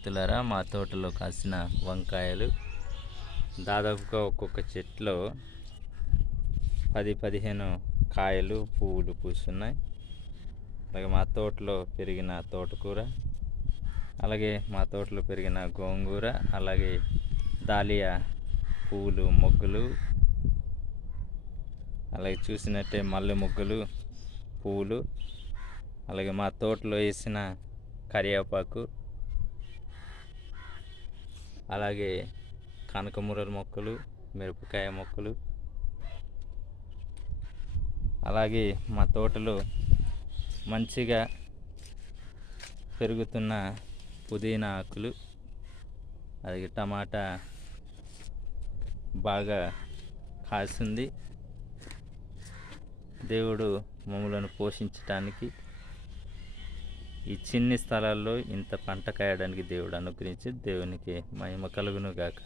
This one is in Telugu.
మిత్రులారా, మా తోటలో కాసిన వంకాయలు దాదాపుగా ఒక్కొక్క చెట్లో 10-15 కాయలు పువ్వులు పూస్తున్నాయి. అలాగే మా తోటలో పెరిగిన తోటకూర, అలాగే మా తోటలో పెరిగిన గోంగూర, అలాగే దాలియా పువ్వులు మొగ్గలు, అలాగే చూసినట్టే మల్లె మొగ్గలు పువ్వులు, అలాగే మా తోటలో వేసిన కరివేపాకు, అలాగే కనకమూరల మొక్కలు, మిరపకాయ మొక్కలు, అలాగే మా తోటలో మంచిగా పెరుగుతున్న పుదీనా ఆకులు, అలాగే టమాటా బాగా కాసింది. దేవుడు మమ్మలను పోషించటానికి ఈ చిన్ని స్థలాల్లో ఇంత పంట కాయడానికి దేవుడు అనుగ్రహించి దేవునికి మహిమ కలుగును గాక.